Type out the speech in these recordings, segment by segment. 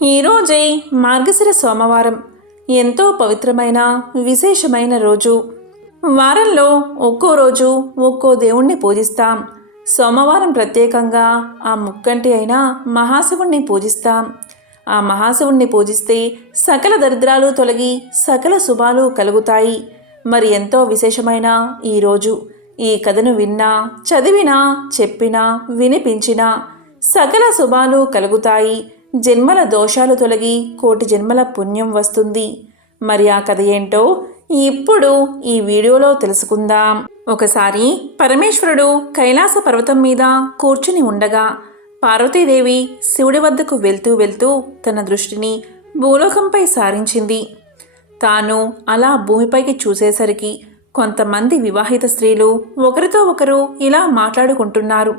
ఈరోజే మార్గశిర సోమవారం, ఎంతో పవిత్రమైన విశేషమైన రోజు. వారంలో ఒక్కో రోజు ఒక్కో దేవుణ్ణి పూజిస్తాం. సోమవారం ప్రత్యేకంగా ఆ ముక్కంటి అయిన మహాశివుణ్ణి పూజిస్తాం. ఆ మహాశివుణ్ణి పూజిస్తే సకల దరిద్రాలు తొలగి సకల శుభాలు కలుగుతాయి. మరి ఎంతో విశేషమైన ఈరోజు ఈ కథను విన్నా, చదివినా, చెప్పినా, వినిపించినా సకల శుభాలు కలుగుతాయి. జన్మల దోషాలు తొలగి కోటి జన్మల పుణ్యం వస్తుంది. మరి ఆ కథ ఏంటో ఇప్పుడు ఈ వీడియోలో తెలుసుకుందాం. ఒకసారి పరమేశ్వరుడు కైలాస పర్వతం మీద కూర్చుని ఉండగా పార్వతీదేవి శివుడి వద్దకు వెళ్తూ వెళ్తూ తన దృష్టిని భూలోకంపై సారించింది. తాను అలా భూమిపైకి చూసేసరికి కొంతమంది వివాహిత స్త్రీలు ఒకరితో ఒకరు ఇలా మాట్లాడుకుంటున్నారు.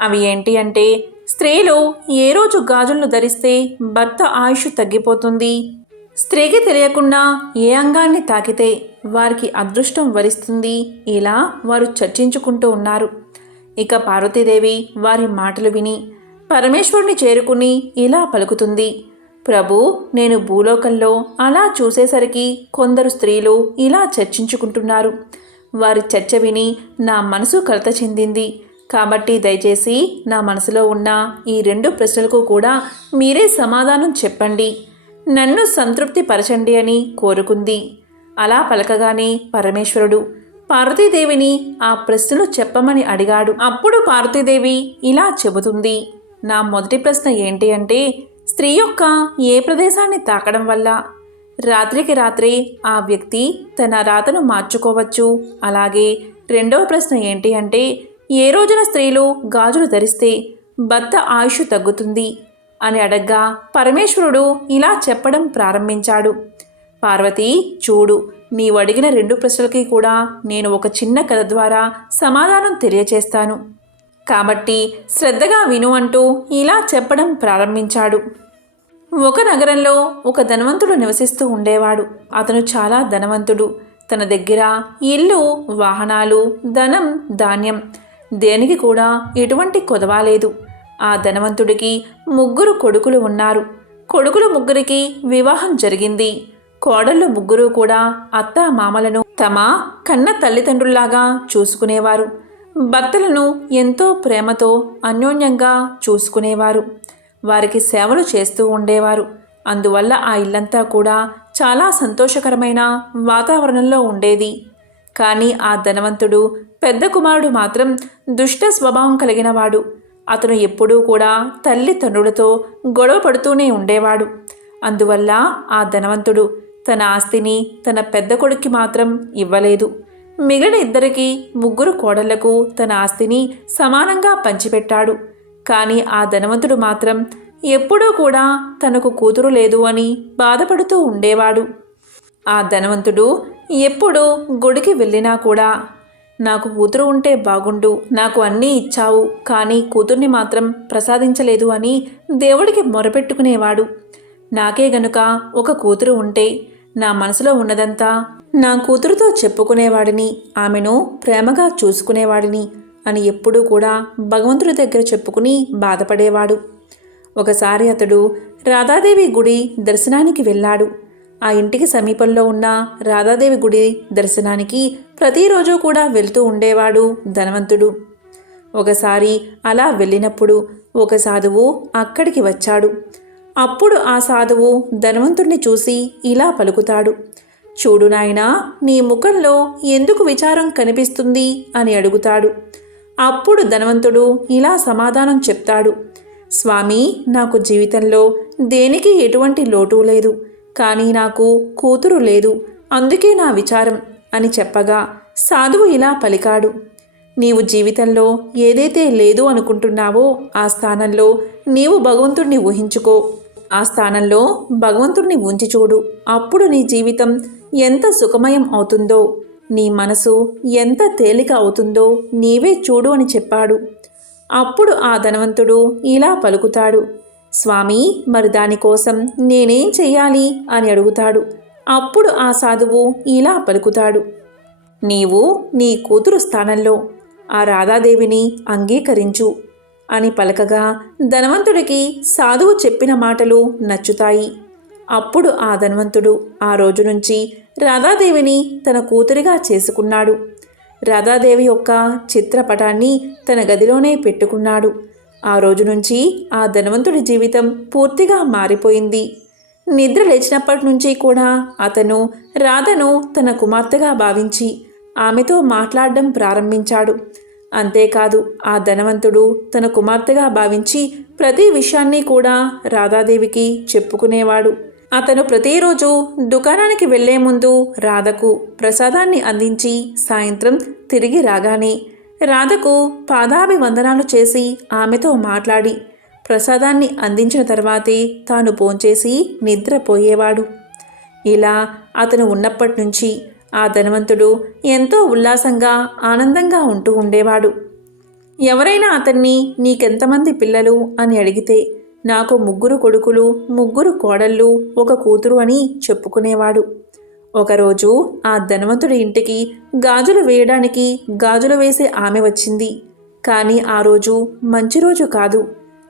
అవి ఏంటి అంటే, స్త్రీలు ఏ రోజు గాజులను ధరిస్తే భర్త ఆయుష్ తగ్గిపోతుంది, స్త్రీకి తెలియకుండా ఏ అంగాన్ని తాకితే వారికి అదృష్టం వరిస్తుంది, ఇలా వారు చర్చించుకుంటూ ఉన్నారు. ఇక పార్వతీదేవి వారి మాటలు విని పరమేశ్వరుని చేరుకుని ఇలా పలుకుతుంది. ప్రభు, నేను భూలోకంలో అలా చూసేసరికి కొందరు స్త్రీలు ఇలా చర్చించుకుంటున్నారు. వారి చర్చ విని నా మనసు కలత చెందింది. కాబట్టి దయచేసి నా మనసులో ఉన్న ఈ 2 ప్రశ్నలకు కూడా మీరే సమాధానం చెప్పండి, నన్ను సంతృప్తి పరచండి అని కోరుకుంది. అలా పలకగానే పరమేశ్వరుడు పార్వతీదేవిని ఆ ప్రశ్నలు చెప్పమని అడిగాడు. అప్పుడు పార్వతీదేవి ఇలా చెబుతుంది. నా మొదటి ప్రశ్న ఏంటి అంటే, స్త్రీ యొక్క ఏ ప్రదేశాన్ని తాకడం వల్ల రాత్రికి రాత్రే ఆ వ్యక్తి తన రాతను మార్చుకోవచ్చు. అలాగే రెండవ ప్రశ్న ఏంటి అంటే, ఏ రోజున స్త్రీలు గాజులు ధరిస్తే భర్త ఆయుష్ తగ్గుతుంది అని అడగ్గా పరమేశ్వరుడు ఇలా చెప్పడం ప్రారంభించాడు. పార్వతి, చూడు, నీవు అడిగిన 2 ప్రశ్నలకి కూడా నేను ఒక చిన్న కథ ద్వారా సమాధానం తెలియచేస్తాను. కాబట్టి శ్రద్ధగా విను అంటూ ఇలా చెప్పడం ప్రారంభించాడు. ఒక నగరంలో ఒక ధనవంతుడు నివసిస్తూ ఉండేవాడు. అతను చాలా ధనవంతుడు. తన దగ్గర ఇల్లు, వాహనాలు, ధనం, ధాన్యం దేనికి కూడా ఎటువంటి కొదవ లేదు. ఆ ధనవంతుడికి 3 కొడుకులు ఉన్నారు. కొడుకులు 3కి వివాహం జరిగింది. కోడళ్ళు 3 కూడా అత్త మామలను తమ కన్న తల్లిదండ్రుల్లాగా చూసుకునేవారు. భర్తలను ఎంతో ప్రేమతో అన్యోన్యంగా చూసుకునేవారు. వారికి సేవలు చేస్తూ ఉండేవారు. అందువల్ల ఆ ఇల్లంతా కూడా చాలా సంతోషకరమైన వాతావరణంలో ఉండేది. కానీ ఆ ధనవంతుడు పెద్ద కుమారుడు మాత్రం దుష్ట స్వభావం కలిగినవాడు. అతను ఎప్పుడూ కూడా తల్లిదండ్రులతో గొడవ పడుతూనే ఉండేవాడు. అందువల్ల ఆ ధనవంతుడు తన ఆస్తిని తన పెద్ద కొడుక్కి మాత్రం ఇవ్వలేదు. మిగిలిన 2కి 3 కోడళ్లకు తన ఆస్తిని సమానంగా పంచిపెట్టాడు. కానీ ఆ ధనవంతుడు మాత్రం ఎప్పుడూ కూడా తనకు కూతురు లేదు అని బాధపడుతూ ఉండేవాడు. ఆ ధనవంతుడు ఎప్పుడు గుడికి వెళ్ళినా కూడా, నాకు కూతురు ఉంటే బాగుండు, నాకు అన్నీ ఇచ్చావు, కానీ కూతుర్ని మాత్రం ప్రసాదించలేదు అని దేవుడికి మొరపెట్టుకునేవాడు. నాకే గనుక ఒక కూతురు ఉంటే నా మనసులో ఉన్నదంతా నా కూతురుతో చెప్పుకునేవాడిని, ఆమెను ప్రేమగా చూసుకునేవాడిని అని ఎప్పుడూ కూడా భగవంతుడి దగ్గర చెప్పుకుని బాధపడేవాడు. ఒకసారి అతడు రాధాదేవి గుడి దర్శనానికి వెళ్ళాడు. ఆ ఇంటికి సమీపంలో ఉన్న రాధాదేవి గుడి దర్శనానికి ప్రతిరోజు కూడా వెళ్తూ ఉండేవాడు ధనవంతుడు. ఒకసారి అలా వెళ్ళినప్పుడు ఒక సాధువు అక్కడికి వచ్చాడు. అప్పుడు ఆ సాధువు ధనవంతుడిని చూసి ఇలా పలుకుతాడు. చూడు నాయనా, నీ ముఖంలో ఎందుకు విచారం కనిపిస్తుంది అని అడుగుతాడు. అప్పుడు ధనవంతుడు ఇలా సమాధానం చెప్తాడు. స్వామి, నాకు జీవితంలో దేనికి ఎటువంటి లోటు లేదు, కానీ నాకు కూతురు లేదు, అందుకే నా విచారం అని చెప్పగా సాధువు ఇలా పలికాడు. నీవు జీవితంలో ఏదైతే లేదు అనుకుంటున్నావో ఆ స్థానంలో నీవు భగవంతుడిని ఊహించుకో. ఆ స్థానంలో భగవంతుడిని ఉంచి చూడు. అప్పుడు నీ జీవితం ఎంత సుఖమయం అవుతుందో, నీ మనసు ఎంత తేలిక అవుతుందో నీవే చూడు అని చెప్పాడు. అప్పుడు ఆ ధనవంతుడు ఇలా పలుకుతాడు. స్వామి, మరి దానికోసం నేనేం చెయ్యాలి అని అడుగుతాడు. అప్పుడు ఆ సాధువు ఇలా పలుకుతాడు. నీవు నీ కూతురు స్థానంలో ఆ రాధాదేవిని అంగీకరించు. అని పలకగా ధనవంతుడికి సాధువు చెప్పిన మాటలు నచ్చుతాయి. అప్పుడు ఆ ధనవంతుడు ఆ రోజు నుంచి రాధాదేవిని తన కూతురిగా చేసుకున్నాడు. రాధాదేవి యొక్క చిత్రపటాన్ని తన గదిలోనే పెట్టుకున్నాడు. ఆ రోజు నుంచి ఆ ధనవంతుడి జీవితం పూర్తిగా మారిపోయింది. నిద్ర లేచినప్పటి నుంచి కూడా అతను రాధను తన కుమార్తెగా భావించి ఆమెతో మాట్లాడడం ప్రారంభించాడు. అంతేకాదు ఆ ధనవంతుడు తన కుమార్తెగా భావించి ప్రతి విషయాన్ని కూడా రాధాదేవికి చెప్పుకునేవాడు. అతను ప్రతిరోజు దుకాణానికి వెళ్లే ముందు రాధకు ప్రసాదాన్ని అందించి సాయంత్రం తిరిగి రాగానే రాధకు పాదాభివందనాలు చేసి ఆమెతో మాట్లాడి ప్రసాదాన్ని అందించిన తర్వాతే తాను భోంచేసి నిద్రపోయేవాడు. ఇలా అతను ఉన్నప్పటి నుంచి ఆ ధనవంతుడు ఎంతో ఉల్లాసంగా ఆనందంగా ఉంటూ ఉండేవాడు. ఎవరైనా అతన్ని నీకెంతమంది పిల్లలు అని అడిగితే నాకు 3 కొడుకులు 3 కోడళ్ళు 1 కూతురు అని చెప్పుకునేవాడు. ఒకరోజు ఆ ధనవంతుడి ఇంటికి గాజులు వేయడానికి గాజులు వేసే ఆమె వచ్చింది. కానీ ఆ రోజు మంచి రోజు కాదు.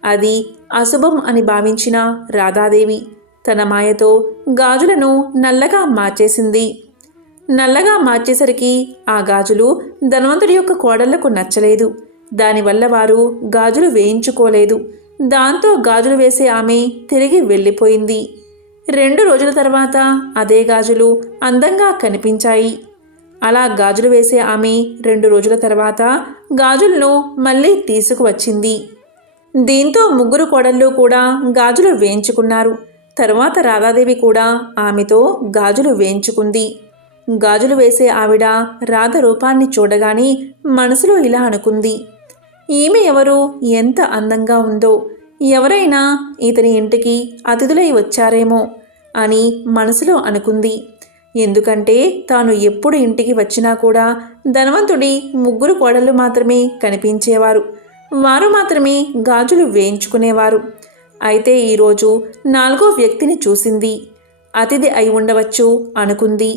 అది అశుభం అని భావించిన రాధాదేవి తన మాయతో గాజులను నల్లగా మార్చేసింది. నల్లగా మార్చేసరికి ఆ గాజులు ధనవంతుడి యొక్క కోడళ్లకు నచ్చలేదు. దానివల్ల వారు గాజులు వేయించుకోలేదు. దాంతో గాజులు వేసే ఆమె తిరిగి వెళ్ళిపోయింది. 2 రోజుల తర్వాత అదే గాజులు అందంగా కనిపించాయి. అలా గాజులు వేసే ఆమె 2 రోజుల తర్వాత గాజులను మళ్ళీ తీసుకువచ్చింది. దీంతో 3 కోడళ్ళు కూడా గాజులు వేయించుకున్నారు. తరువాత రాధాదేవి కూడా ఆమెతో గాజులు వేయించుకుంది. గాజులు వేసే ఆవిడ రాధ రూపాన్ని చూడగానే మనసులో ఇలా అనుకుంది, ఈమె ఎవరు, ఎంత అందంగా ఉందో, ఎవరైనా ఇతని ఇంటికి అతిథులై వచ్చారేమో అని మనసులో అనుకుంది. ఎందుకంటే తాను ఎప్పుడు ఇంటికి వచ్చినా కూడా ధనవంతుడి 3 కోడళ్ళు మాత్రమే కనిపించేవారు. వారు మాత్రమే గాజులు వేయించుకునేవారు. అయితే ఈరోజు 4వ వ్యక్తిని చూసింది. అతిథి అయి ఉండవచ్చు అనుకుంది.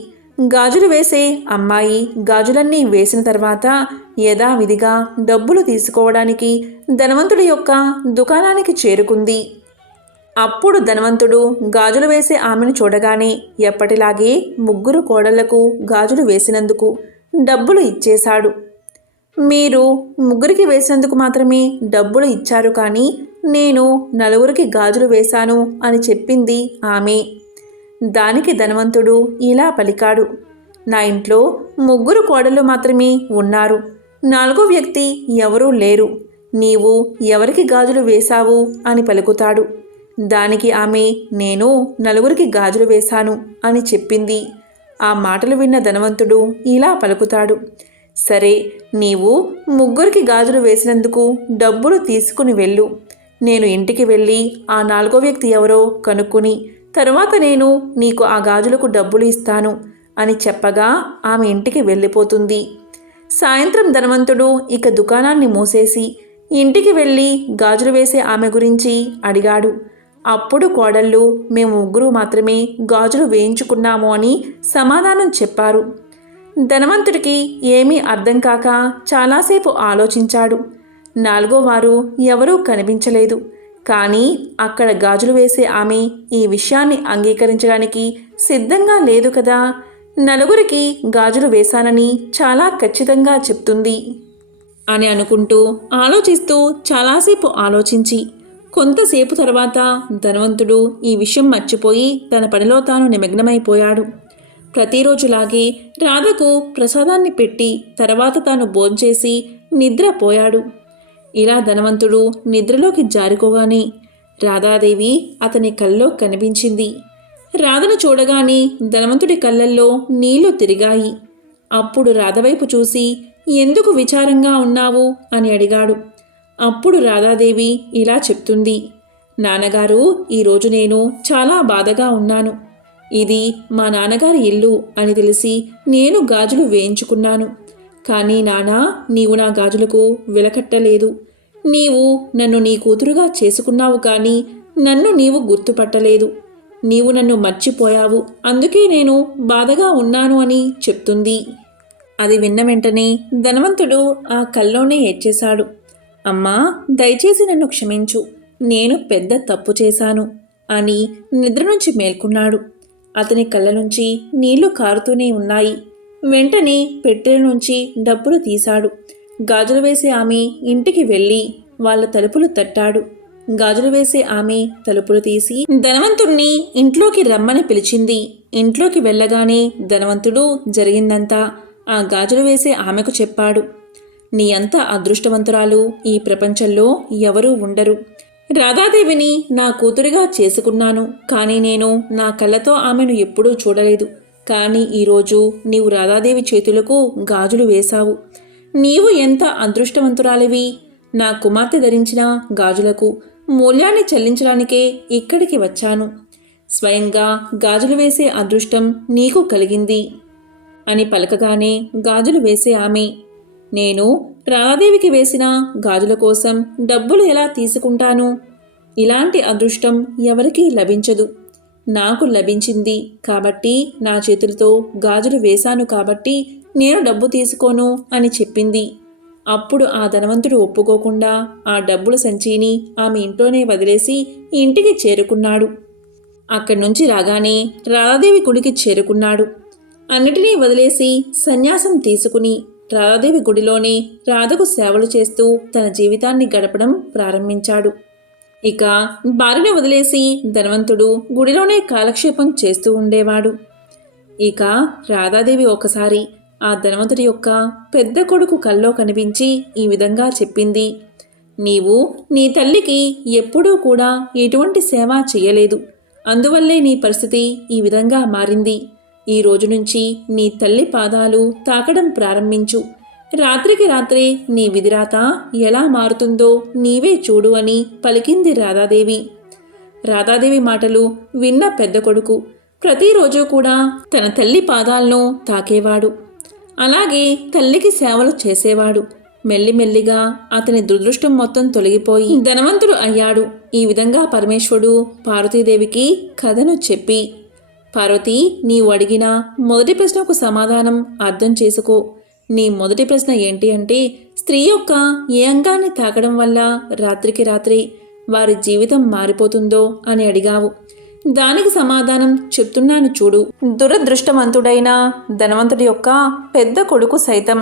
గాజులు వేసే అమ్మాయి గాజులన్నీ వేసిన తర్వాత యథావిధిగా డబ్బులు తీసుకోవడానికి ధనవంతుడి యొక్క దుకాణానికి చేరుకుంది. అప్పుడు ధనవంతుడు గాజులు వేసే ఆమెను చూడగానే ఎప్పటిలాగే 3 కోడళ్లకు గాజులు వేసినందుకు డబ్బులు ఇచ్చేశాడు. మీరు 3కి వేసినందుకు మాత్రమే డబ్బులు ఇచ్చారు, కానీ నేను 4కి గాజులు వేశాను అని చెప్పింది ఆమె. దానికి ధనవంతుడు ఇలా పలికాడు, నా ఇంట్లో 3 కోడళ్ళు మాత్రమే ఉన్నారు, 4వ వ్యక్తి ఎవరూ లేరు. నీవు ఎవరికి గాజులు వేశావు అని పలుకుతాడు. దానికి ఆమె నేను 4కి గాజులు వేశాను అని చెప్పింది. ఆ మాటలు విన్న ధనవంతుడు ఇలా పలుకుతాడు, సరే, నీవు 3కి గాజులు వేసినందుకు డబ్బులు తీసుకుని వెళ్ళు. నేను ఇంటికి వెళ్ళి ఆ 4వ వ్యక్తి ఎవరో కనుక్కుని తరువాత నేను నీకు ఆ గాజులకు డబ్బులు ఇస్తాను అని చెప్పగా ఆమె ఇంటికి వెళ్ళిపోతుంది. సాయంత్రం ధనవంతుడు ఇక దుకాణాన్ని మూసేసి ఇంటికి వెళ్ళి గాజులు వేసే ఆమె గురించి అడిగాడు. అప్పుడు కోడళ్ళు మేము 3 మాత్రమే గాజులు వేయించుకున్నాము అని సమాధానం చెప్పారు. ధనవంతుడికి ఏమీ అర్థం కాక చాలాసేపు ఆలోచించాడు. 4వ వారు ఎవరూ కనిపించలేదు. కానీ అక్కడ గాజులు వేసే ఆమె ఈ విషయాన్ని అంగీకరించడానికి సిద్ధంగా లేదు కదా. 4కి గాజులు వేశానని చాలా ఖచ్చితంగా చెప్తుంది అని అనుకుంటూ ఆలోచిస్తూ చాలాసేపు ఆలోచించి కొంతసేపు తర్వాత ధనవంతుడు ఈ విషయం మర్చిపోయి తన పనిలో తాను నిమగ్నమైపోయాడు. ప్రతిరోజులాగే రాధకు ప్రసాదాన్ని పెట్టి తర్వాత తాను భోంచేసి నిద్రపోయాడు. ఇలా ధనవంతుడు నిద్రలోకి జారుకోగానే రాధాదేవి అతని కల్లో కనిపించింది. రాధను చూడగానే ధనవంతుడి కళ్ళల్లో నీళ్లు తిరిగాయి. అప్పుడు రాధవైపు చూసి ఎందుకు విచారంగా ఉన్నావు అని అడిగాడు. అప్పుడు రాధాదేవి ఇలా చెప్తుంది, నాన్నగారు, ఈరోజు నేను చాలా బాధగా ఉన్నాను. ఇది మా నాన్నగారి ఇల్లు అని తెలిసి నేను గాజులు వేయించుకున్నాను. కానీ నానా, నీవు నా గాజులకు వెలకట్టలేదు. నీవు నన్ను నీ కూతురుగా చేసుకున్నావు, కానీ నన్ను నీవు గుర్తుపట్టలేదు. నీవు నన్ను మర్చిపోయావు, అందుకే నేను బాధగా ఉన్నాను అని చెప్తుంది. అది విన్న వెంటనే ధనవంతుడు ఆ కల్లోనే ఏడ్చేశాడు. అమ్మా, దయచేసి నన్ను క్షమించు, నేను పెద్ద తప్పు చేశాను అని నిద్ర నుంచి మేల్కొన్నాడు. అతని కళ్ళ నుంచి నీళ్లు కారుతూనే ఉన్నాయి. వెంటనే పెట్టెల నుంచి డబ్బులు తీశాడు. గాజులు వేసే ఆమె ఇంటికి వెళ్ళి వాళ్ళ తలుపులు తట్టాడు. గాజులు వేసే ఆమె తలుపులు తీసి ధనవంతుణ్ణి ఇంట్లోకి రమ్మని పిలిచింది. ఇంట్లోకి వెళ్ళగానే ధనవంతుడు జరిగిందంతా ఆ గాజులు వేసే ఆమెకు చెప్పాడు. నీ అంత అదృష్టవంతురాలు ఈ ప్రపంచంలో ఎవరూ ఉండరు. రాధాదేవిని నా కూతురిగా చేసుకున్నాను, కానీ నేను నా కళ్ళతో ఆమెను ఎప్పుడూ చూడలేదు. కానీ ఈరోజు నీవు రాధాదేవి చేతులకు గాజులు వేశావు. నీవు ఎంత అదృష్టవంతురాలివి. నా కుమార్తె ధరించిన గాజులకు మూల్యాన్ని చెల్లించడానికే ఇక్కడికి వచ్చాను. స్వయంగా గాజులు వేసే అదృష్టం నీకు కలిగింది అని పలకగానే గాజులు వేసే ఆమె, నేను రాధాదేవికి వేసిన గాజుల కోసం డబ్బులు ఎలా తీసుకుంటాను? ఇలాంటి అదృష్టం ఎవరికీ లభించదు. నాకు లభించింది కాబట్టి నా చేతులతో గాజులు వేశాను కాబట్టి నేను డబ్బు తీసుకోను అని చెప్పింది. అప్పుడు ఆ ధనవంతుడు ఒప్పుకోకుండా ఆ డబ్బుల సంచిని ఆమె ఇంట్లోనే వదిలేసి ఇంటికి చేరుకున్నాడు. అక్కడి నుంచి రాగానే రాధాదేవి గుడికి చేరుకున్నాడు. అన్నిటినీ వదిలేసి సన్యాసం తీసుకుని రాధాదేవి గుడిలోనే రాధకు సేవలు చేస్తూ తన జీవితాన్ని గడపడం ప్రారంభించాడు. ఇక భార్యను వదిలేసి ధనవంతుడు గుడిలోనే కాలక్షేపం చేస్తూ ఉండేవాడు. ఇక రాధాదేవి ఒకసారి ఆ ధనవంతుడి యొక్క పెద్ద కొడుకు కల్లో కనిపించి ఈ విధంగా చెప్పింది, నీవు నీ తల్లికి ఎప్పుడూ కూడా ఎటువంటి సేవ చేయలేదు. అందువల్లే నీ పరిస్థితి ఈ విధంగా మారింది. ఈ రోజు నుంచి నీ తల్లి పాదాలు తాకడం ప్రారంభించు. రాత్రికి రాత్రే నీ విధిరాత ఎలా మారుతుందో నీవే చూడు అని పలికింది రాధాదేవి. రాధాదేవి మాటలు విన్న పెద్ద కొడుకు ప్రతిరోజు కూడా తన తల్లి పాదాలను తాకేవాడు. అలాగే తల్లికి సేవలు చేసేవాడు. మెల్లిమెల్లిగా అతని దురదృష్టం మొత్తం తొలగిపోయి ధనవంతుడు అయ్యాడు. ఈ విధంగా పరమేశ్వరుడు పార్వతీదేవికి కథను చెప్పి, పార్వతి, నీవు అడిగిన మొదటి ప్రశ్నకు సమాధానం అర్థం చేసుకో. నీ మొదటి ప్రశ్న ఏంటి అంటే, స్త్రీ యొక్క ఏ అంగాన్ని తాకడం వల్ల రాత్రికి రాత్రి వారి జీవితం మారిపోతుందో అని అడిగావు. దానికి సమాధానం చెప్తున్నాను చూడు. దురదృష్టవంతుడైన ధనవంతుడి యొక్క పెద్ద కొడుకు సైతం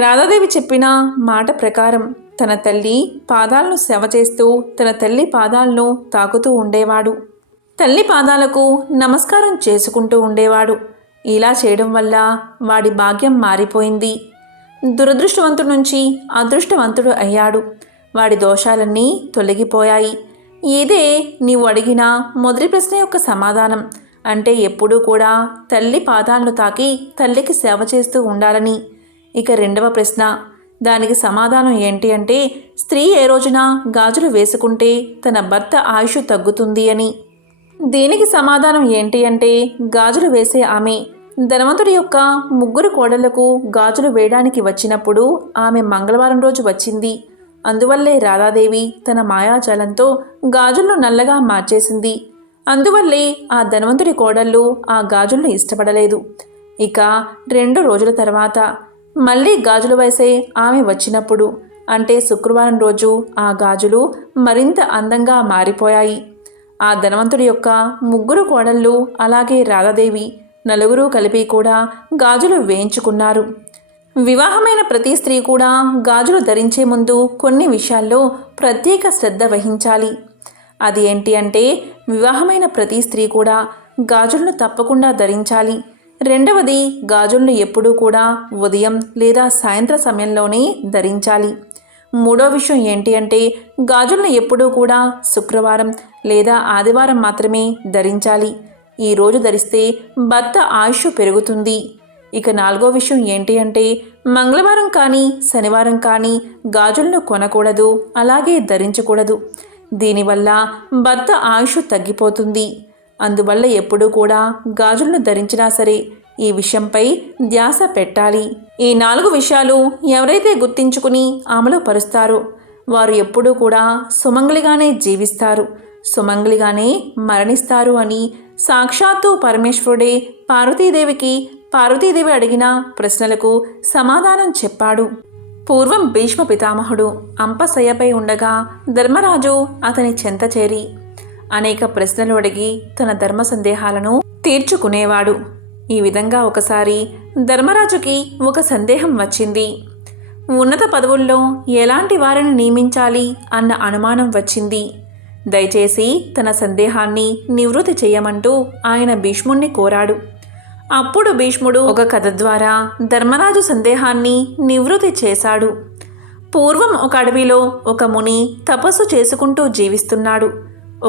రాధాదేవి చెప్పిన మాట ప్రకారం తన తల్లి పాదాలను సేవ చేస్తూ తన తల్లి పాదాలను తాకుతూ ఉండేవాడు. తల్లి పాదాలకు నమస్కారం చేసుకుంటూ ఉండేవాడు. ఇలా చేయడం వల్ల వాడి భాగ్యం మారిపోయింది. దురదృష్టవంతుడి నుంచి అదృష్టవంతుడు అయ్యాడు. వాడి దోషాలన్నీ తొలగిపోయాయి. ఇదే నీవు అడిగిన మొదటి ప్రశ్న యొక్క సమాధానం. అంటే ఎప్పుడూ కూడా తల్లి పాదాలను తాకి తల్లికి సేవ చేస్తూ ఉండాలని. ఇక రెండవ ప్రశ్న, దానికి సమాధానం ఏంటి అంటే, స్త్రీ ఏ రోజున గాజులు వేసుకుంటే తన భర్త ఆయుష్ తగ్గుతుంది అని. దీనికి సమాధానం ఏంటి అంటే, గాజులు వేసే ఆమె ధనవంతుడి యొక్క ముగ్గురు కోడళ్లకు గాజులు వేయడానికి వచ్చినప్పుడు ఆమె మంగళవారం రోజు వచ్చింది. అందువల్లే రాధాదేవి తన మాయాజాలంతో గాజులను నల్లగా మార్చేసింది. అందువల్లే ఆ ధనవంతుడి కోడళ్ళు ఆ గాజులను ఇష్టపడలేదు. ఇక 2 రోజుల తర్వాత మళ్ళీ గాజులు వేసే ఆమె వచ్చినప్పుడు, అంటే శుక్రవారం రోజు ఆ గాజులు మరింత అందంగా మారిపోయాయి. ఆ ధనవంతుడి యొక్క ముగ్గురు కోడళ్ళు అలాగే రాధాదేవి నలుగురు కలిపి కూడా గాజులు వేయించుకున్నారు. వివాహమైన ప్రతి స్త్రీ కూడా గాజులు ధరించే ముందు కొన్ని విషయాల్లో ప్రత్యేక శ్రద్ధ వహించాలి. అది ఏంటి అంటే, వివాహమైన ప్రతి స్త్రీ కూడా గాజులను తప్పకుండా ధరించాలి. రెండవది, గాజులను ఎప్పుడూ కూడా ఉదయం లేదా సాయంత్ర సమయంలోనే ధరించాలి. మూడో విషయం ఏంటి అంటే, గాజులను ఎప్పుడూ కూడా శుక్రవారం లేదా ఆదివారం మాత్రమే ధరించాలి. ఈ రోజు ధరిస్తే భర్త ఆయుష్ పెరుగుతుంది. ఇక నాలుగో విషయం ఏంటి అంటే, మంగళవారం కానీ శనివారం కానీ గాజులను కొనకూడదు, అలాగే ధరించకూడదు. దీనివల్ల భర్త ఆయుష్ తగ్గిపోతుంది. అందువల్ల ఎప్పుడూ కూడా గాజులను ధరించినా సరే ఈ విషయంపై ధ్యాస పెట్టాలి. ఈ 4 విషయాలు ఎవరైతే గుర్తించుకుని అమలు పరుస్తారో వారు ఎప్పుడూ కూడా సుమంగళిగానే జీవిస్తారు, సుమంగళిగానే మరణిస్తారు అని సాక్షాత్తు పరమేశ్వరుడే పార్వతీదేవి అడిగిన ప్రశ్నలకు సమాధానం చెప్పాడు. పూర్వం భీష్మ పితామహుడు అంపశయ్యపై ఉండగా ధర్మరాజు అతని చెంత చేరి అనేక ప్రశ్నలు అడిగి తన ధర్మ సందేహాలను తీర్చుకునేవాడు. ఈ విధంగా ఒకసారి ధర్మరాజుకి ఒక సందేహం వచ్చింది. ఉన్నత పదవుల్లో ఎలాంటి వారిని నియమించాలి అన్న అనుమానం వచ్చింది. దయచేసి తన సందేహాన్ని నివృత్తి చేయమంటూ ఆయన భీష్ముణ్ణి కోరాడు. అప్పుడు భీష్ముడు ఒక కథ ద్వారా ధర్మరాజు సందేహాన్ని నివృత్తి చేశాడు. పూర్వం ఒక అడవిలో ఒక ముని తపస్సు చేసుకుంటూ జీవిస్తున్నాడు.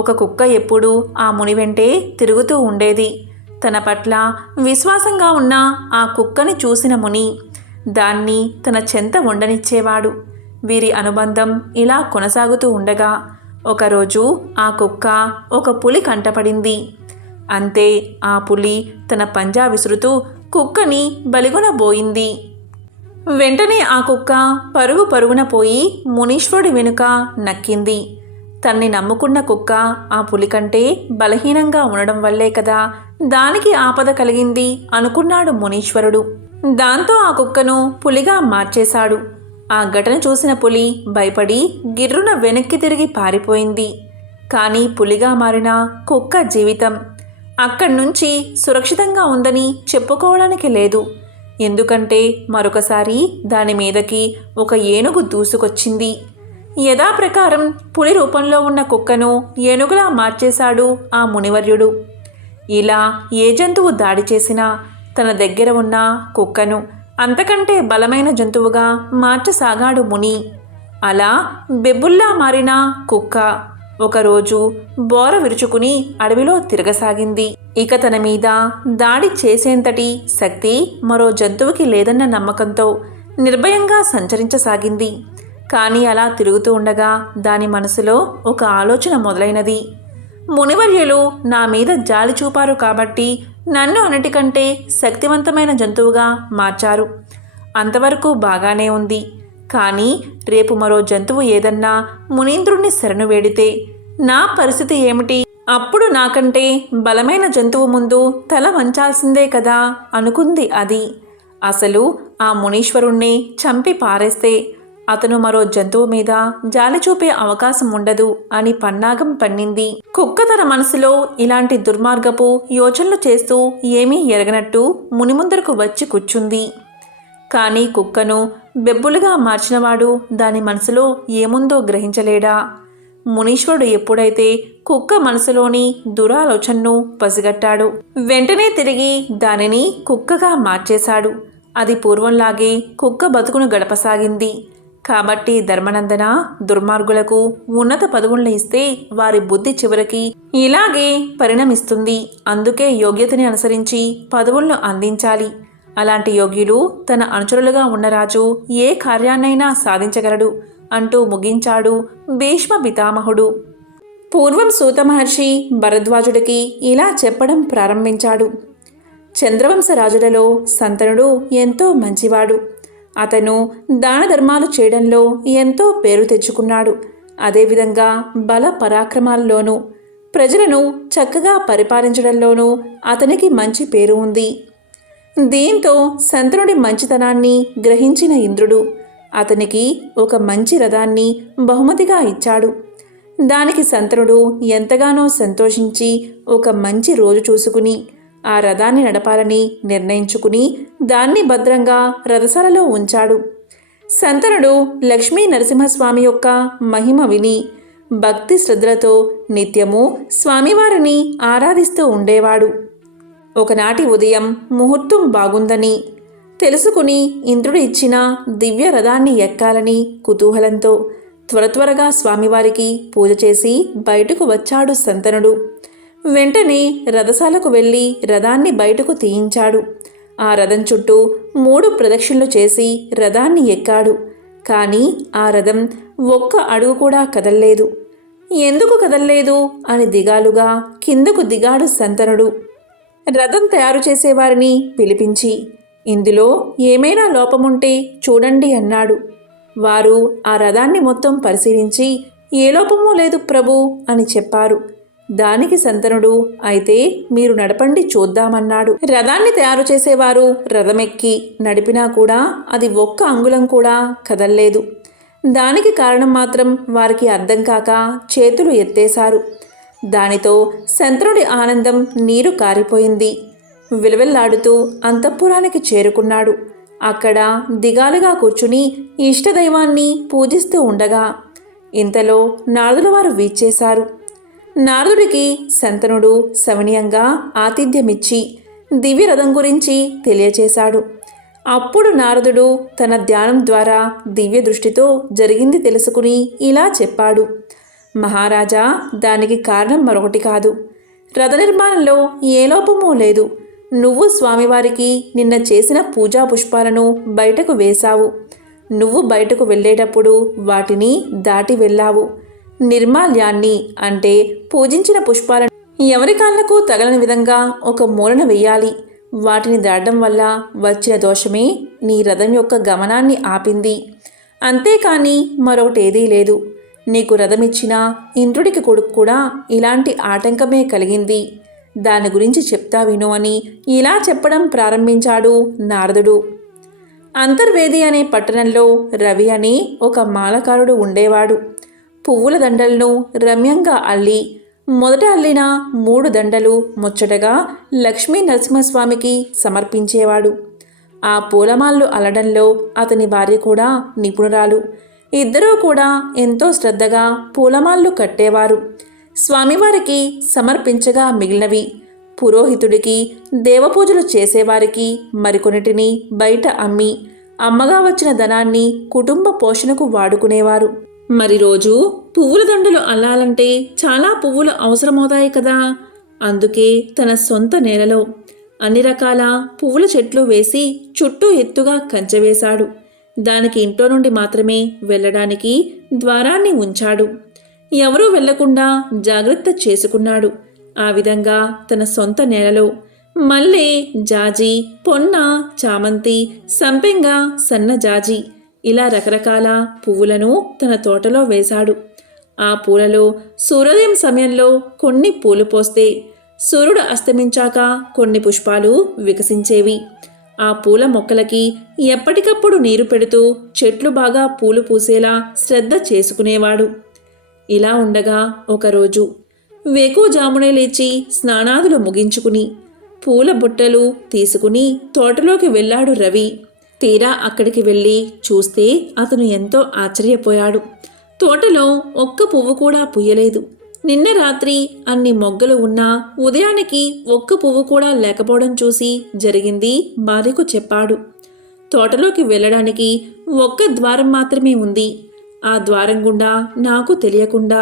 ఒక కుక్క ఎప్పుడూ ఆ ముని వెంటే తిరుగుతూ ఉండేది. తన పట్ల విశ్వాసంగా ఉన్న ఆ కుక్కని చూసిన ముని దాన్ని తన చెంత ఉండనిచ్చేవాడు. వీరి అనుబంధం ఇలా కొనసాగుతూ ఉండగా ఒకరోజు ఆ కుక్క ఒక పులి కంటపడింది. అంతే, ఆ పులి తన పంజా విసురుతూ కుక్కని బలిగొనబోయింది. వెంటనే ఆ కుక్క పరుగు పరుగున పోయి మునీశ్వరుడి వెనుక నక్కింది. తన్ని నమ్ముకున్న కుక్క ఆ పులి కంటే బలహీనంగా ఉండడం వల్లే కదా దానికి ఆపద కలిగింది అనుకున్నాడు మునీశ్వరుడు. దాంతో ఆ కుక్కను పులిగా మార్చేశాడు. ఆ ఘటన చూసిన పులి భయపడి గిర్రున వెనక్కి తిరిగి పారిపోయింది. కానీ పులిగా మారిన కుక్క జీవితం అక్కడి నుంచి సురక్షితంగా ఉందని చెప్పుకోవడానికి లేదు. ఎందుకంటే మరొకసారి దాని మీదకి ఒక ఏనుగు దూసుకొచ్చింది. యథాప్రకారం పులి రూపంలో ఉన్న కుక్కను ఏనుగులా మార్చేశాడు ఆ మునివర్యుడు. ఇలా ఏ జంతువు దాడి చేసినా తన దగ్గర ఉన్న కుక్కను అంతకంటే బలమైన జంతువుగా మార్చసాగాడు ముని. అలా బెబ్బుల్లా మారిన కుక్క ఒకరోజు బోర విరుచుకుని అడవిలో తిరగసాగింది. ఇక తన మీద దాడి చేసేంతటి శక్తి మరో జంతువుకి లేదన్న నమ్మకంతో నిర్భయంగా సంచరించసాగింది. కానీ అలా తిరుగుతూ ఉండగా దాని మనసులో ఒక ఆలోచన మొదలైనది. మునివర్యులు నా మీద జాలి చూపారు కాబట్టి నన్ను అన్నిటికంటే శక్తివంతమైన జంతువుగా మార్చారు. అంతవరకు బాగానే ఉంది. కానీ రేపు మరో జంతువు ఏదన్నా మునీంద్రుణ్ణి శరణు వేడితే నా పరిస్థితి ఏమిటి? అప్పుడు నాకంటే బలమైన జంతువు ముందు తల వంచాల్సిందే కదా అనుకుంది అది. అసలు ఆ మునీశ్వరుణ్ణి చంపి పారేస్తే అతను మరో జంతువు మీద జాలి చూపే అవకాశం ఉండదు అని పన్నాగం పన్నింది. కుక్క తన మనసులో ఇలాంటి దుర్మార్గపు యోచనలు చేస్తూ ఏమీ ఎరగనట్టు ముని ముందరకు వచ్చి కూర్చుంది. కానీ కుక్కను బెబ్బులుగా మార్చినవాడు దాని మనసులో ఏముందో గ్రహించలేడా? మునీశ్వరుడు ఎప్పుడైతే కుక్క మనసులోని దురాలోచనను పసిగట్టాడు, వెంటనే తిరిగి దానిని కుక్కగా మార్చేశాడు. అది పూర్వంలాగే కుక్క బతుకును గడపసాగింది. కాబట్టి ధర్మనందన, దుర్మార్గులకు ఉన్నత పదవులను ఇస్తే వారి బుద్ధి చివరికి ఇలాగే పరిణమిస్తుంది. అందుకే యోగ్యతని అనుసరించి పదవులను అందించాలి. అలాంటి యోగ్యులు తన అనుచరులుగా ఉన్న రాజు ఏ కార్యాన్నైనా సాధించగలడు అంటూ ముగించాడు భీష్మ పితామహుడు. పూర్వం సూత మహర్షి భరద్వాజుడికి ఇలా చెప్పడం ప్రారంభించాడు. చంద్రవంశ రాజులలో శంతనుడు ఎంతో మంచివాడు. అతను దాన ధర్మాలు చేయడంలో ఎంతో పేరు తెచ్చుకున్నాడు. అదేవిధంగా బల పరాక్రమాల్లోనూ ప్రజలను చక్కగా పరిపాలించడంలోనూ అతనికి మంచి పేరు ఉంది. దీంతో శంతనుడి మంచితనాన్ని గ్రహించిన ఇంద్రుడు అతనికి ఒక మంచి రథాన్ని బహుమతిగా ఇచ్చాడు. దానికి శంతనుడు ఎంతగానో సంతోషించి ఒక మంచి రోజు చూసుకుని ఆ రథాన్ని నడపాలని నిర్ణయించుకుని దాన్ని భద్రంగా రథశాలలో ఉంచాడు. శంతనుడు లక్ష్మీ నరసింహస్వామి యొక్క మహిమ విని భక్తి శ్రద్ధలతో నిత్యము స్వామివారిని ఆరాధిస్తూ ఉండేవాడు. ఒకనాటి ఉదయం ముహూర్తం బాగుందని తెలుసుకుని ఇంద్రుడు ఇచ్చిన దివ్య రథాన్ని ఎక్కాలని కుతూహలంతో త్వరగా స్వామివారికి పూజ చేసి బయటకు వచ్చాడు శంతనుడు. వెంటనే రథశాలకు వెళ్ళి రథాన్ని బయటకు తీయించాడు. ఆ రథం చుట్టూ 3 ప్రదక్షిణలు చేసి రథాన్ని ఎక్కాడు. కానీ ఆ రథం ఒక్క అడుగు కూడా కదల్లేదు. ఎందుకు కదల్లేదు అని దిగాలుగా కిందకు దిగాడు శంతనుడు. రథం తయారు చేసేవారిని పిలిపించి ఇందులో ఏమైనా లోపముంటే చూడండి అన్నాడు. వారు ఆ రథాన్ని మొత్తం పరిశీలించి ఏ లోపమూ లేదు ప్రభు అని చెప్పారు. దానికి శంతనుడు, అయితే మీరు నడపండి చూద్దామన్నాడు. రథాన్ని తయారు చేసేవారు రథమెక్కి నడిపినా కూడా అది ఒక్క అంగుళం కూడా కదల్లేదు. దానికి కారణం మాత్రం వారికి అర్థం కాక చేతులు ఎత్తేశారు. దానితో శంతనుడి ఆనందం నీరు కారిపోయింది. విలవిల్లాడుతూ అంతఃపురానికి చేరుకున్నాడు. అక్కడ దిగాలుగా కూర్చుని ఇష్టదైవాన్ని పూజిస్తూ ఉండగా ఇంతలో నారదుల వారు వీచేశారు. నారదుడికి శంతనుడు సవినయంగా ఆతిథ్యమిచ్చి దివ్యరథం గురించి తెలియచేశాడు. అప్పుడు నారదుడు తన ధ్యానం ద్వారా దివ్య దృష్టితో జరిగింది తెలుసుకుని ఇలా చెప్పాడు. మహారాజా, దానికి కారణం మరొకటి కాదు. రథ నిర్మాణంలో ఏ లోపమూ లేదు. నువ్వు స్వామివారికి నిన్న చేసిన పూజా పుష్పాలను బయటకు వేశావు. నువ్వు బయటకు వెళ్ళేటప్పుడు వాటిని దాటి వెళ్ళావు. నిర్మాల్యాన్ని అంటే పూజించిన పుష్పాలను ఎవరి కాళ్ళకు తగలని విధంగా ఒక మూలన వెయ్యాలి. వాటిని దాటడం వల్ల వచ్చిన దోషమే నీ రథం యొక్క గమనాన్ని ఆపింది. అంతేకాని మరొకటేదీ లేదు. నీకు రథమిచ్చిన ఇంద్రుడికి కొడుకు కూడా ఇలాంటి ఆటంకమే కలిగింది. దాని గురించి చెప్తా విను అని ఇలా చెప్పడం ప్రారంభించాడు నారదుడు. అంతర్వేది అనే పట్టణంలో రవి అని ఒక మాలకారుడు ఉండేవాడు. పువ్వుల దండలను రమ్యంగా అల్లి మొదట అల్లిన 3 దండలు ముచ్చటగా లక్ష్మీ నరసింహస్వామికి సమర్పించేవాడు. ఆ పూలమాలలు అల్లడంలో అతని భార్య కూడా నిపుణురాలు. ఇద్దరూ కూడా ఎంతో శ్రద్ధగా పూలమాలలు కట్టేవారు. స్వామివారికి సమర్పించగా మిగిలినవి పురోహితుడికి, దేవపూజలు చేసేవారికి మరికొన్నిటిని బయట అమ్మి అమ్మగా వచ్చిన ధనాన్ని కుటుంబ పోషణకు వాడుకునేవారు. మరి రోజు పువ్వుల దండలు అల్లాలంటే చాలా పువ్వులు అవసరమవుతాయి కదా. అందుకే తన సొంత నేలలో అన్ని రకాల పువ్వుల చెట్లు వేసి చుట్టూ ఎత్తుగా కంచె వేశాడు. దానికి ఇంట్లో నుండి మాత్రమే వెళ్ళడానికి ద్వారాన్ని ఉంచాడు. ఎవరూ వెళ్లకుండా జాగ్రత్త చేసుకున్నాడు. ఆ విధంగా తన సొంత నేలలో మల్లె, జాజి, పొన్న, చామంతి, సంపెంగ, సన్నజాజి ఇలా రకరకాల పువ్వులను తన తోటలో వేశాడు. ఆ పూలలో సూర్యోదయం సమయంలో కొన్ని పూలు పోస్తే సూర్యుడు అస్తమించాక కొన్ని పుష్పాలు వికసించేవి. ఆ పూల మొక్కలకి ఎప్పటికప్పుడు నీరు పెడుతూ చెట్లు బాగా పూలు పూసేలా శ్రద్ధ చేసుకునేవాడు. ఇలా ఉండగా ఒకరోజు వేకువజామునే లేచి స్నానాదులు ముగించుకుని పూల బుట్టలు తీసుకుని తోటలోకి వెళ్ళాడు రవి. తీరా అక్కడికి వెళ్ళి చూస్తే అతను ఎంతో ఆశ్చర్యపోయాడు. తోటలో ఒక్క పువ్వు కూడా పూయలేదు. నిన్న రాత్రి అన్ని మొగ్గలు ఉన్నా ఉదయానికి ఒక్క పువ్వు కూడా లేకపోవడం చూసి జరిగింది భార్యకు చెప్పాడు. తోటలోకి వెళ్ళడానికి ఒక్క ద్వారం మాత్రమే ఉంది. ఆ ద్వారం గుండా నాకు తెలియకుండా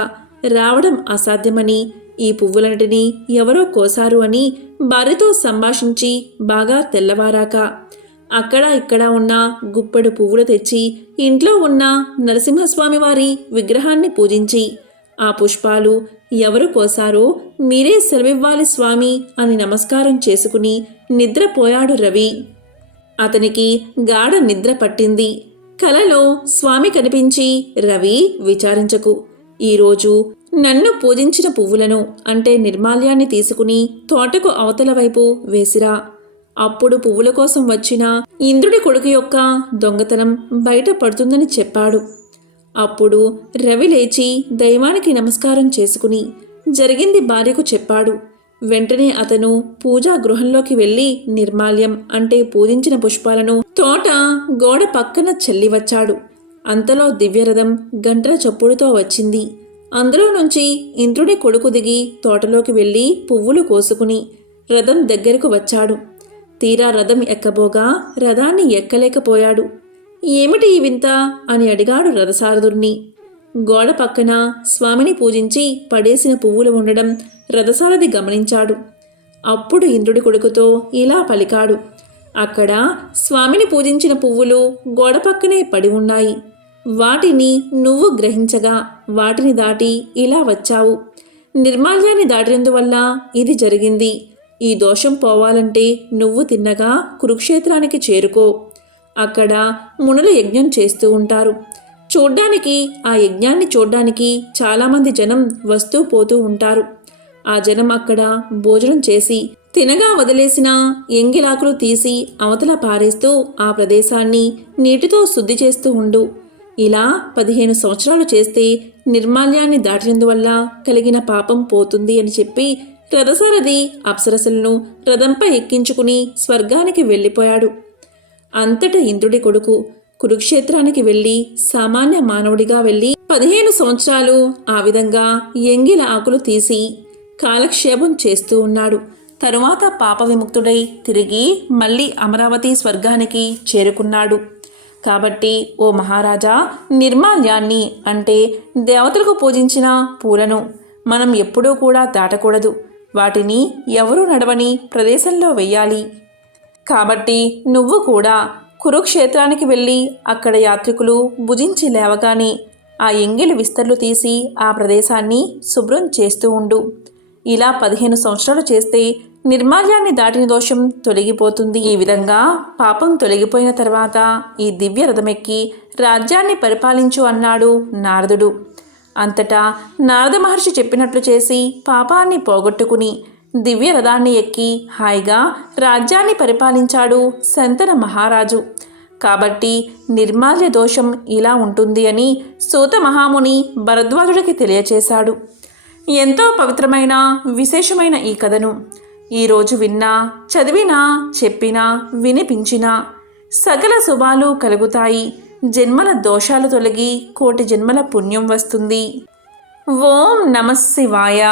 రావడం అసాధ్యమని, ఈ పువ్వులన్నిటినీ ఎవరో కోసారు అని భార్యతో సంభాషించి బాగా తెల్లవారాక అక్కడ ఇక్కడ ఉన్న గుప్పెడు పువ్వులు తెచ్చి ఇంట్లో ఉన్న నరసింహస్వామి వారి విగ్రహాన్ని పూజించి ఆ పుష్పాలు ఎవరు కోసారో మీరే సెలవివ్వాలి స్వామి అని నమస్కారం చేసుకుని నిద్రపోయాడు రవి. అతనికి గాఢ నిద్ర పట్టింది. కలలో స్వామి కనిపించి, రవి, విచారించకు. ఈరోజు నన్ను పూజించిన పువ్వులను అంటే నిర్మాల్యాన్ని తీసుకుని తోటకు అవతల వైపు వేసిరా. అప్పుడు పువ్వుల కోసం వచ్చిన ఇంద్రుడి కొడుకు యొక్క దొంగతనం బయట పడుతుందని చెప్పాడు. అప్పుడు రవి లేచి దైవానికి నమస్కారం చేసుకుని జరిగింది భార్యకు చెప్పాడు. వెంటనే అతను పూజా గృహంలోకి వెళ్ళి నిర్మాల్యం అంటే పూజించిన పుష్పాలను తోట గోడ పక్కన చల్లివచ్చాడు. అంతలో దివ్యరథం గంటల చప్పుడుతో వచ్చింది. అందులో నుంచి ఇంద్రుడి కొడుకు దిగి తోటలోకి వెళ్ళి పువ్వులు కోసుకుని రథం దగ్గరకు వచ్చాడు. తీరా రథం ఎక్కబోగా రథాన్ని ఎక్కలేకపోయాడు. ఏమిటి ఈ వింత అని అడిగాడు రథసారథుడిని. గోడ పక్కన స్వామిని పూజించి పడేసిన పువ్వులు ఉండడం రథసారథి గమనించాడు. అప్పుడు ఇంద్రుడి కొడుకుతో ఇలా పలికాడు. అక్కడ స్వామిని పూజించిన పువ్వులు గోడ పక్కనే పడి ఉన్నాయి. వాటిని నువ్వు గ్రహించగా వాటిని దాటి ఇలా వచ్చావు. నిర్మాల్యాన్ని దాటినందువల్ల ఇది జరిగింది. ఈ దోషం పోవాలంటే నువ్వు తిన్నగా కురుక్షేత్రానికి చేరుకో. అక్కడ మునులు యజ్ఞం చేస్తూ ఉంటారు. చూడ్డానికి ఆ యజ్ఞాన్ని చూడ్డానికి చాలామంది జనం వస్తూ పోతూ ఉంటారు. ఆ జనం అక్కడ భోజనం చేసి తినగా వదిలేసిన ఎంగిలాకులు తీసి అవతల పారేస్తూ ఆ ప్రదేశాన్ని నీటితో శుద్ధి చేస్తూ ఉండు. ఇలా 15 సంవత్సరాలు చేస్తే నిర్మాల్యాన్ని దాటినందువల్ల కలిగిన పాపం పోతుంది అని చెప్పి రథసారథి అప్సరసలను రథంపై ఎక్కించుకుని స్వర్గానికి వెళ్ళిపోయాడు. అంతటా ఇంద్రుడి కొడుకు కురుక్షేత్రానికి వెళ్ళి సామాన్య మానవుడిగా వెళ్ళి 15 సంవత్సరాలు ఆ విధంగా ఎంగిల ఆకులు తీసి కాలక్షేపం చేస్తూ ఉన్నాడు. తరువాత పాప విముక్తుడై తిరిగి మళ్ళీ అమరావతి స్వర్గానికి చేరుకున్నాడు. కాబట్టి ఓ మహారాజా, నిర్మాల్యాన్ని అంటే దేవతలకు పూజించిన పూలను మనం ఎప్పుడూ కూడా దాటకూడదు. వాటిని ఎవరూ నడవని ప్రదేశంలో వెయ్యాలి. కాబట్టి నువ్వు కూడా కురుక్షేత్రానికి వెళ్ళి అక్కడ యాత్రికులు భుజించి లేవగానే ఆ ఎంగిలి విస్తర్లు తీసి ఆ ప్రదేశాన్ని శుభ్రం చేస్తూ ఉండు. ఇలా 15 సంవత్సరాలు చేస్తే నిర్మాల్యాన్ని దాటిన దోషం తొలగిపోతుంది. ఈ విధంగా పాపం తొలగిపోయిన తర్వాత ఈ దివ్య రథమెక్కి రాజ్యాన్ని పరిపాలించు అన్నాడు నారదుడు. అంతటా నారద మహర్షి చెప్పినట్లు చేసి పాపాన్ని పోగొట్టుకుని దివ్య రథాన్ని ఎక్కి హాయిగా రాజ్యాన్ని పరిపాలించాడు శంతన మహారాజు. కాబట్టి నిర్మాల్య దోషం ఇలా ఉంటుంది అని సూత మహాముని భరద్వాజుడికి తెలియచేశాడు. ఎంతో పవిత్రమైన విశేషమైన ఈ కథను ఈరోజు విన్నా, చదివినా, చెప్పినా, వినిపించినా సకల శుభాలు కలుగుతాయి. జన్మల దోషాలు తొలగి కోటి జన్మల పుణ్యం వస్తుంది. ఓం నమః శివాయ.